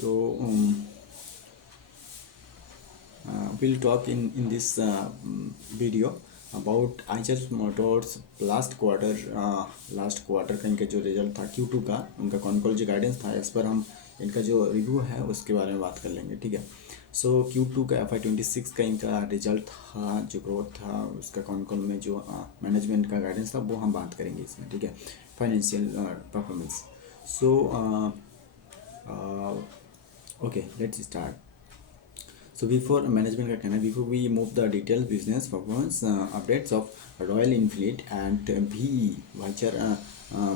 So we'll talk in this video about Eicher Motors last quarter का इनका जो रिजल्ट था Q2 का, उनका कौन कौन जो गाइडेंस था, इस पर हम इनका जो रिव्यू है उसके बारे में बात कर लेंगे। ठीक है। सो Q2 का FY26 का इनका रिजल्ट था, जो ग्रोथ था उसका कौन कौन में जो मैनेजमेंट का गाइडेंस था वो हम बात करेंगे इसमें। ठीक है। Financial performance. So okay, let's start. So before management का कहना है, before we move the detailed business performance updates of Royal Enfield and VE, which are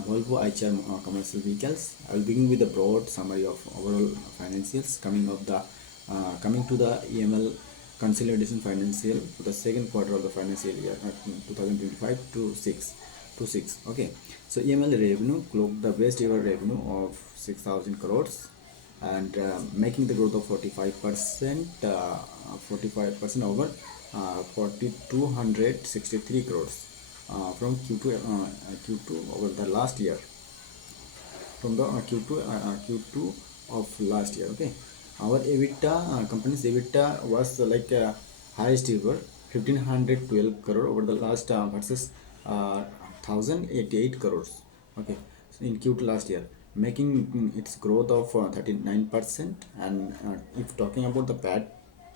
Volvo Eicher commercial vehicles, I will begin with a broad summary of overall financials coming to the EML consolidation financial for the second quarter of the financial year 2025 to 6. Okay, so EML revenue clocked the best ever revenue of 6,000 crores and making the growth of 45%, 45% over 4,263 crores from Q2 over the last year, from the Q2 of last year. Okay, our EBITDA, company's EBITDA was highest ever 1,512 crore over the last versus 1,088 crores. Okay, so in Q2 last year, making its growth of 39%. And if talking about the PAT,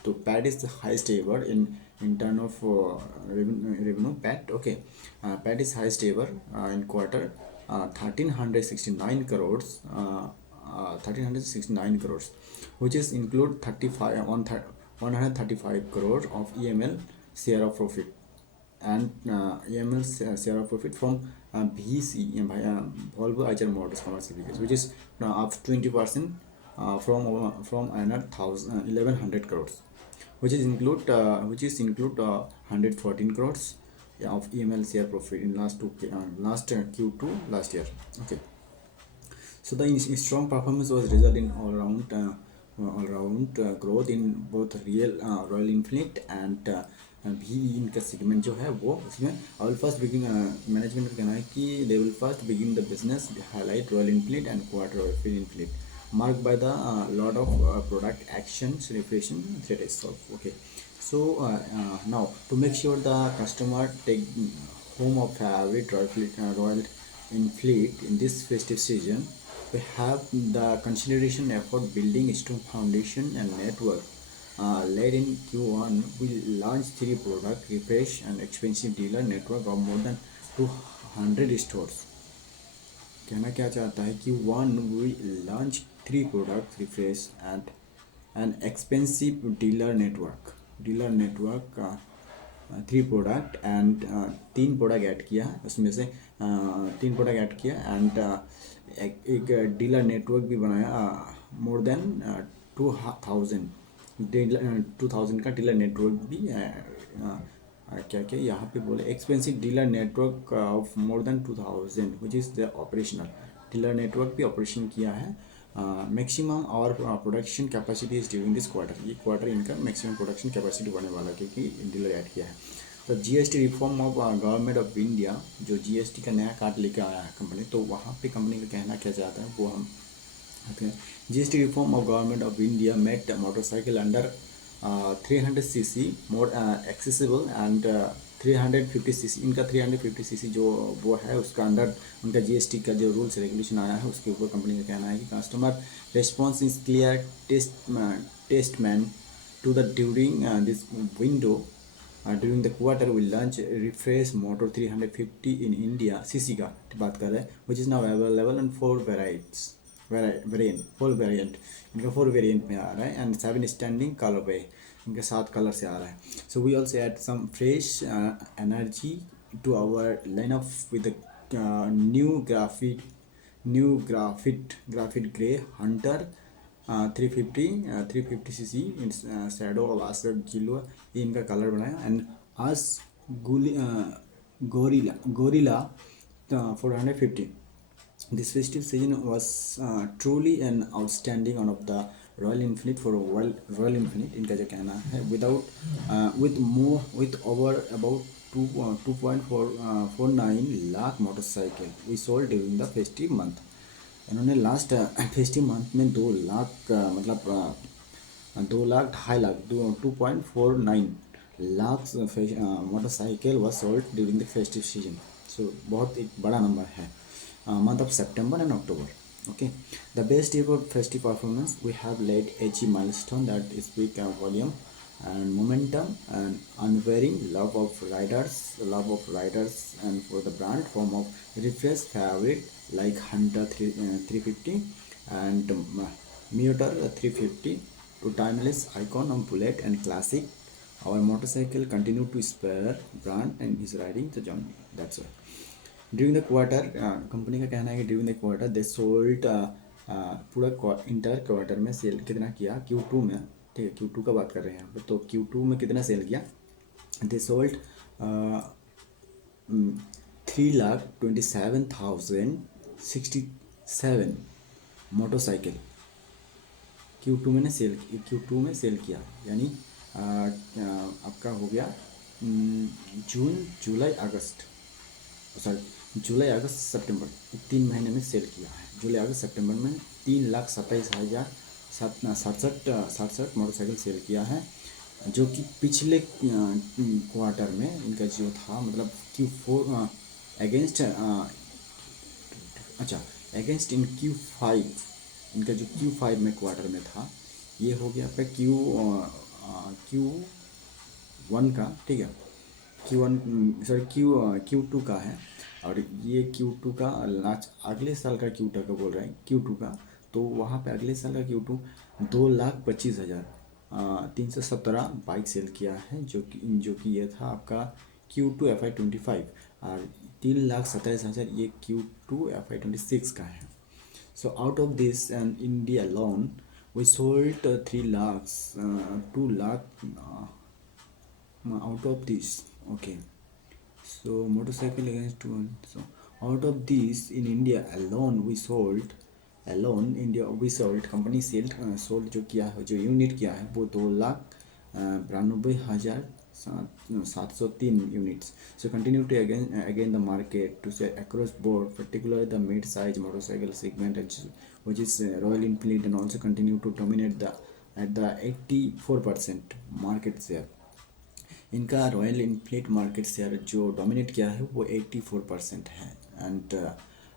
so PAT is the highest ever in term of revenue PAT. Okay, PAT is highest ever in quarter 1,369 crores, 1,369 crores, which is include 135 crore of EML share of profit, and EML's share of profit from VEC, Volvo Eicher Motors commercial vehicles, which is up 20% from another 1,100 crores, which is include 114 crores of EML share profit in last Q2 last year. Okay, so the strong performance was result in all round growth in both Royal Enfield and भी इनका सेगमेंट जो है वो उसमें I will first begin, management का कहना है कि they will first begin the business highlight Royal Enfield and quarter Royal Enfield marked by the lot of product actions refreshing that is solved. Okay, so now to make sure the customer take home of favorite Royal Enfield in this festive season, we have the consideration effort building a strong foundation and network. Late in Q1, we launched 3 product refresh and expensive dealer network of more than 200 stores. कहना क्या चाहता है कि one we launch 3 product refresh and an expensive dealer network का 3 product and 3 product add किया है, उसमें से 3 प्रोडक्ट ऐड किया एंड एक डीलर नेटवर्क भी बनाया, मोर देन 2,000 का डीलर नेटवर्क भी क्या क्या यहाँ पे बोले, expensive dealer network of more than 2,000 which is the operational dealer network भी ऑपरेशन किया है। मैक्सिमम और production capacity is during this quarter, ये क्वार्टर इनका मैक्सिमम प्रोडक्शन कैपेसिटी होने वाला है क्योंकि डीलर ऐड किया है। तो GST reform of government of India, जो जीएसटी का नया कार्ड लेकर आया है कंपनी, तो वहाँ पे कंपनी का कहना क्या चाहता है वो हम आते हैं। GST reform of government of India made motorcycle under 300cc more accessible and 350cc, इनका 350cc जो वो है उसका अंडर उनका जीएसटी का जो रूल्स रेगुलेशन आया है उसके ऊपर कंपनी का कहना है कि customer response is clear testament to the during this window during the quarter will launch refresh Meteor 350 in India CC का बात कर रहे हैं, which is now available in 4 variant, इनका 4 वेरिएंट में आ रहा है एंड 7 स्टैंडिंग कलर पे, इनके 7 कलर से आ रहा है। So we also add some fresh energy to our lineup with new graphite grey Hunter 350cc in shadow of आस्कर जिलो, ये इनका कलर बनाया and as Guerrilla 450. This festive season was truly an outstanding one of the Royal Enfield for Royal Enfield, इनका जो कहना है, with over about 2.49 lakh motorcycle we sold during the festive month. इन्होंने लास्ट फेस्टिव मंथ में 2 लाख मतलब 2 lakh 2.5 lakh 2.49 lakh motorcycle was sold during the festive season. So बहुत एक बड़ा नंबर है. Month of September and October. Okay, the best ever festive performance we have laid HE milestone that speak volume and momentum and unwavering love of riders and for the brand form of refresh favorite like Hunter 350 and Muter 350 to timeless icon of bullet and classic. Our motorcycle continue to spare brand and is riding the journey. That's all. During the quarter company का कहना है कि during the quarter they sold पूरा inter quarter में सेल कितना किया Q2 में. ठीक है, Q2 का बात कर रहे हैं यहाँ पर. तो Q2 में कितना सेल किया. दे सोल्ड 3,27,067 मोटरसाइकिल Q2 में सेल किया. यानी आपका हो गया जुलाई अगस्त सितंबर 3 महीने में सेल किया है. जुलाई अगस्त सितंबर में 3,27,067 मोटरसाइकिल सेल किया है, जो कि पिछले क्वार्टर में इनका जो था मतलब Q4 अगेंस्ट इन Q5 इनका जो Q5 में क्वार्टर में था, ये हो गया आपका Q1 का. ठीक है, Q2 का है. और ये Q2 का अगले साल का Q2 का बोल रहे हैं Q2 का. तो वहाँ पे अगले साल का Q2 2,25,317 बाइक सेल किया है, जो कि ये था आपका Q2 FY25 और 3,27,000 ये Q2 FY26 का है. So out of this and India alone we sold 2 lakh out of this. Okay, so motorcycle against one. So out of this in India alone we sold company sold जो किया है, जो unit किया है वो 2,92,703 units. So continue to again the market to say across board particularly the mid size motorcycle segment which is Royal Enfield and also continue to dominate at the 84% market share. इनका royal Enfield market share जो डोमिनेट किया है वो 84% है. एंड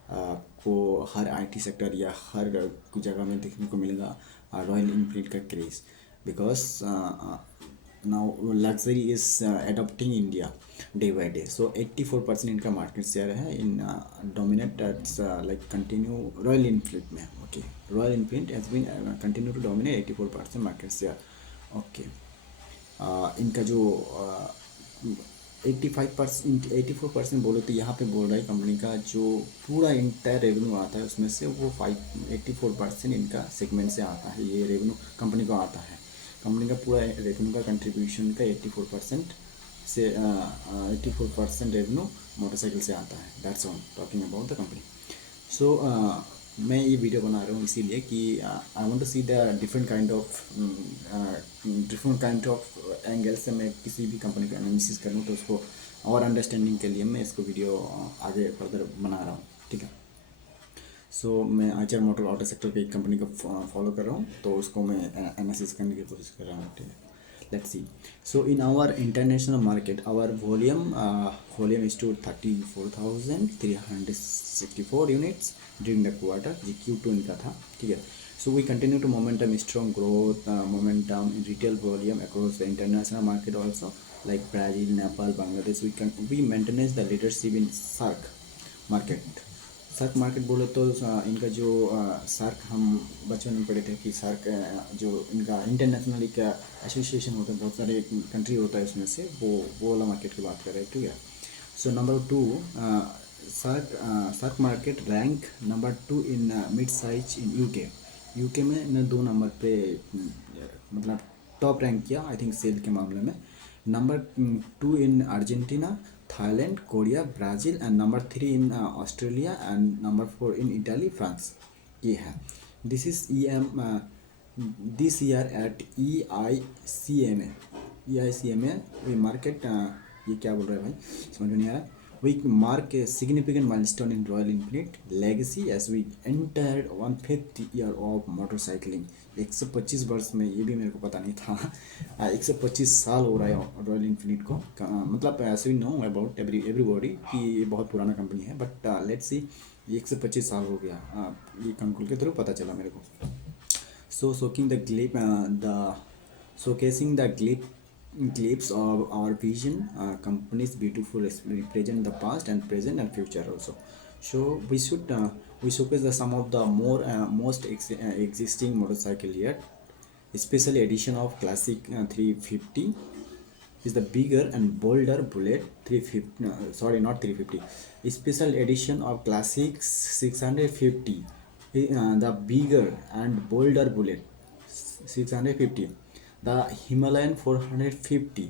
आपको हर IT sector या हर जगह में देखने को मिलेगा रॉयल इनफील्ड का craze, because now luxury is adopting India day by day. So 84% इनका मार्केट शेयर है in dominate like continue Royal Enfield में. Okay, Royal Enfield has been continue to dominate 84% market share. Okay, इनका जो 84% बोलो तो यहाँ पे बोल रहा है कंपनी का जो पूरा इंटायर रेवेन्यू आता है उसमें से वो 84% इनका सेगमेंट से आता है. ये रेवेन्यू कंपनी को आता है. कंपनी का पूरा रेवेन्यू का कंट्रीब्यूशन का 84% से 84% रेवेन्यू मोटरसाइकिल से आता है. That's all talking about the company. So मैं ये वीडियो बना रहा हूँ इसीलिए कि I want to see the different kind of angle से मैं किसी भी कंपनी का एनालिसिस करूँ तो उसको और अंडरस्टैंडिंग के लिए मैं इसको वीडियो आगे फर्दर बना रहा हूँ. ठीक है, सो मैं आचार मोटर ऑटो सेक्टर की एक कंपनी को फॉलो कर रहा हूँ, तो उसको मैं एनालिसिस करने की कोशिश कर रहा हूँ. ठीक है, let's see. So in our international market our volume is to 34,364 units during the quarter. जी Q2 इनका था. ठीक है, so we continue to momentum strong growth momentum in retail volume across the international market also like Brazil, Nepal, Bangladesh. We maintain the leadership in SAARC market बोले तो इनका जो सार्क हम बचपन में पढ़े थे कि सार्क जो इनका इंटरनेशनल एक एसोसिएशन होता है, बहुत सारे कंट्री होता है उसमें से, वो वाला मार्केट की बात कर रहे हैं. ठीक है, सो नंबर 2 सार्क market rank number 2 in mid size in UK में ने 2 नंबर पे मतलब टॉप रैंक किया आई थिंक सेल के मामले में. नंबर 2 in Argentina, Thailand, Korea, Brazil and number 3 in Australia and number 4 in Italy, France. ये है. This is this year at EICMA we market ये क्या बोल रहे हैं भाई समझ में नहीं आ रहा. we mark a significant milestone in Royal Enfield legacy as we entered 1/5 year of motorcycling. 125 वर्ष में, ये भी मेरे को पता नहीं था। 125 साल हो रहा है रॉयल इनफिनिट को। मतलब ऐसे भी नो अबाउट एवरीबॉडी कि ये बहुत पुराना कंपनी है, बट लेट्स सी, ये 125 साल हो गया। ये कंक्लूड के थ्रू पता चला मेरे को। So showcasing the glimpse of our vision, company's beautiful represent the past and present and future also. So we showcase some of the most existing motorcycle yet. Special edition of classic 350 is the bigger and bolder bullet 350. No, sorry, not 350. Special edition of classic 650. The bigger and bolder bullet 650. The Himalayan 450.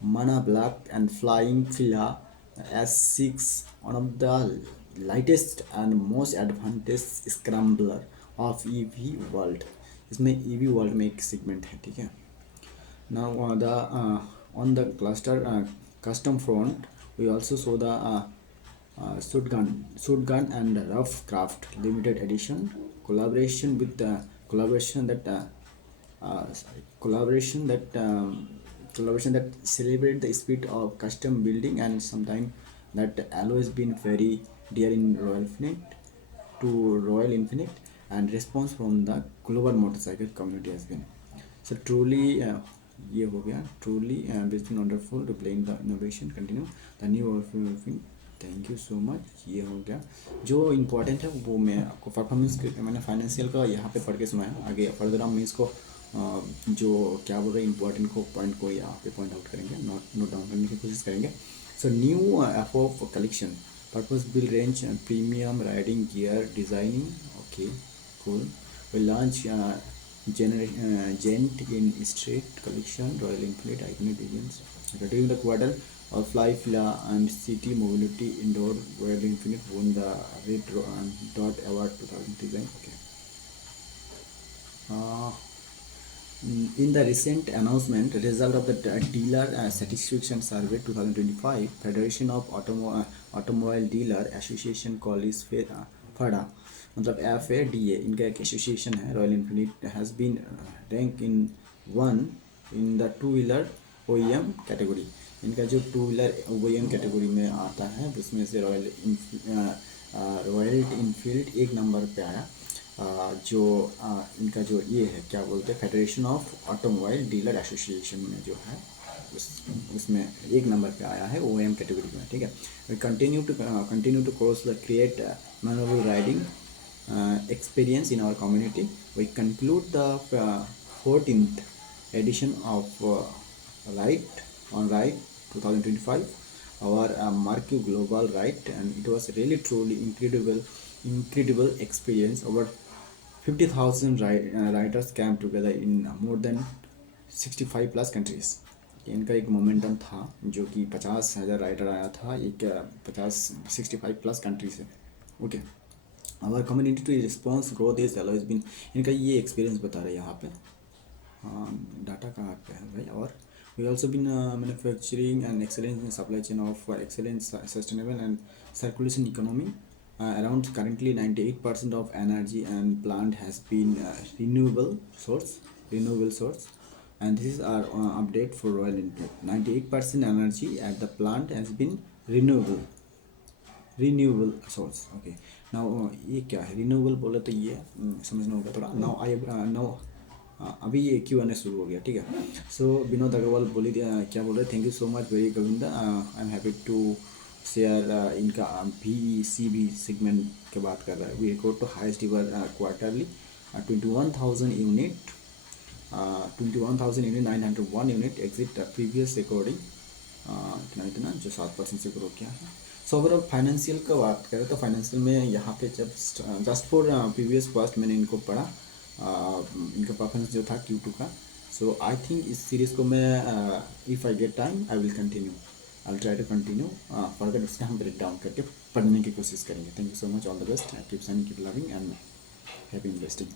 Mana Black and Flying Fila S6, one of the lightest and most advanced scrambler of EV world. इसमें EV world में एक सेगमेंट है, ठीक है। Now on the cluster custom front, we also saw the Shotgun and Rough Craft limited edition collaboration with collaboration that celebrate the spirit of custom building, and sometimes that always been very dear in Royal Infinite, and response from the global motorcycle community has been so truly ये हो गया truly based on wonderful to blame the innovation continue the new thing। Thank you so much. ये हो गया जो इम्पोर्टेंट है वो मैं आपको परफॉर्मेंस मैंने फाइनेंशियल का यहाँ पे पढ़ के सुनाया। आगे फर्दर हम इसको जो क्या बोल रहे हैं इम्पोर्टेंट को पॉइंट को यहाँ पे पॉइंट आउट करेंगे, नोट डाउन करने की कोशिश करेंगे। So new F collection purpose bill range premium riding gear designing, okay cool. We launch Gent in street collection Royal Enfield iconic designs during the quarter or Fly Fila and City Mobility Indoor Royal Enfield won the Red Dot Award 2000 design. Okay. In the recent announcement, result of the dealer satisfaction survey 2025, Federation of Automobile Dealer Association college FADA, मतलब FADA इनका एक association है। Royal Enfield has been rank in 1 in the 2-wheeler OEM category. इनका जो 2-wheeler OEM category में आता है उसमें से रॉयल इनफील्ड एक नंबर पे आया। जो इनका जो ये है क्या बोलते हैं federation of automobile dealer association में जो है उसमें एक नंबर पे आया है OEM कैटेगरी में, ठीक है। We continue to course the create manual riding experience in our community. We conclude the 14th edition of Ride 2025, our Marquee Global Ride, and it was really truly incredible experience. Over 50,000 riders came together in more than 65 plus countries. इनका एक मोमेंटम था जो कि 50,000 राइडर आया था एक 65 plus country से, okay. Our community to response growth is always been, इनका ये एक्सपीरियंस बता रहे हैं यहाँ पे। हाँ डाटा कहाँ पे है भाई। और we also been manufacturing and excellence in supply chain of excellence sustainable and circulation economy. Around currently 98% of energy and plant has been renewable source, and this is our update for Royal Enfield. 98% energy at the plant has been renewable source, okay। now ये क्या है रिन्यूएबल बोले तो ये समझना होगा थोड़ा। नाउ अभी ये Q&A शुरू हो गया, ठीक है। सो विनोद अग्रवाल क्या बोल रहे, thank you so much very Govinda. I am happy to share इनका VECB सेगमेंट के बात कर रहा है। We record to highest ever quarterly 21,000 unit 901 unit exit previous recording इतना जो 7% से ग्रो किया है। सो अगर फाइनेंशियल का बात करें तो फाइनेंशियल में यहाँ पे जस्ट फॉर प्रीवियस फर्स्ट मैंने इनको पढ़ा इनका परफॉर्मेंस जो था Q2 का। सो आई थिंक इस सीरीज़ को मैं if I get time I will continue, I will try to continue further उसका हम ब्रेक डाउन करके पढ़ने की कोशिश करेंगे। Thank you so much, all the best, keep shining, keep loving and happy investing.